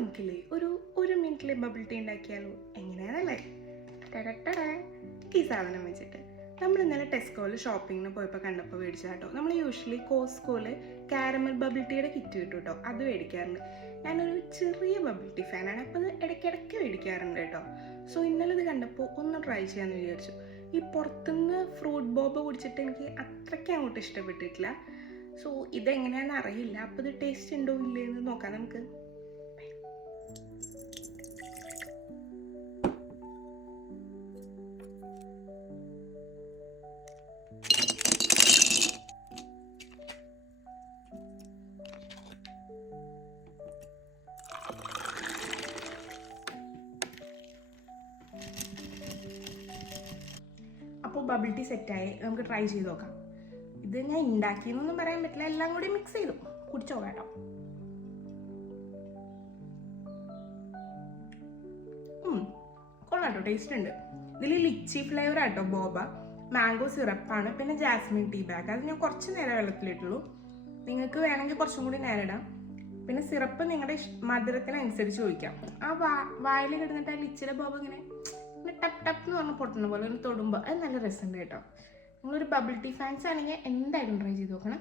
നമുക്കില്ലേ ഒരു മിനിറ്റിൽ bubble tea ഉണ്ടാക്കിയാലോ? എങ്ങനെയാണല്ലേ? ടടട്ടടാ, ഈ സാധനം വെച്ചിട്ട് നമ്മൾ ഇന്നലെ ടെസ്കോയിൽ ഷോപ്പിങ്ങിന് പോയപ്പോൾ കണ്ടപ്പോൾ മേടിച്ച കേട്ടോ. നമ്മൾ യൂഷ്വലി കോസ്കോയിൽ കാരമൽ ബബിൾ ടീയുടെ കിറ്റ് കിട്ടും കേട്ടോ, അത് മേടിക്കാറുണ്ട്. ഞാനൊരു ചെറിയ ബബിൾ ടീ ഫാനാണ്, അപ്പോൾ അത് ഇടയ്ക്കിടയ്ക്ക് മേടിക്കാറുണ്ട് കേട്ടോ. സോ ഇന്നലെ ഇത് കണ്ടപ്പോൾ ഒന്ന് ട്രൈ ചെയ്യാമെന്ന് വിചാരിച്ചു. ഈ പുറത്തുനിന്ന് ഫ്രൂട്ട് ബോബ് കുടിച്ചിട്ട് എനിക്ക് അത്രയ്ക്ക് അങ്ങോട്ട് ഇഷ്ടപ്പെട്ടിട്ടില്ല. സോ ഇതെങ്ങനെയാണെന്ന് അറിയില്ല, അപ്പോൾ ഇത് ടേസ്റ്റ് ഉണ്ടോ ഇല്ലേ എന്ന് നോക്കാം നമുക്ക്. അപ്പോൾ ബബിൾ ടീ സെറ്റായി, നമുക്ക് ട്രൈ ചെയ്ത് നോക്കാം. ഇത് ഞാൻ ഉണ്ടാക്കിയെന്നൊന്നും പറയാൻ പറ്റില്ല, എല്ലാം കൂടി മിക്സ് ചെയ്തു കുടിച്ചോ കേട്ടോ. കൊള്ളാട്ടോ, ടേസ്റ്റ് ഉണ്ട്. ഇതിൽ ലിച്ചി ഫ്ലേവർ ആട്ടോ ബോബ, മാംഗോ സിറപ്പാണ്, പിന്നെ ജാസ്മിൻ ടീ ബാഗ്. അത് ഞാൻ കുറച്ച് നേരം വെള്ളത്തിലിട്ടുള്ളൂ, നിങ്ങൾക്ക് വേണമെങ്കിൽ കുറച്ചും കൂടി നേരം ഇടാം. പിന്നെ സിറപ്പ് നിങ്ങളുടെ മധുരത്തിനനുസരിച്ച് ഒഴിക്കാം. ആ വായിൽ കിടന്നിട്ട് ആ ലിച്ചിയുടെ ബോബ ഇങ്ങനെ ടപ്പ് ടപ്പ് എന്ന് പറഞ്ഞ് പൊട്ടുന്ന പോലെ ഒന്ന് തൊടുമ്പോൾ അത് നല്ല രസമുണ്ട് കേട്ടോ. നിങ്ങളൊരു ബബിൾ ടീ ഫാൻസ് ആണെങ്കിൽ എന്തായാലും ട്രൈ ചെയ്ത് നോക്കണം.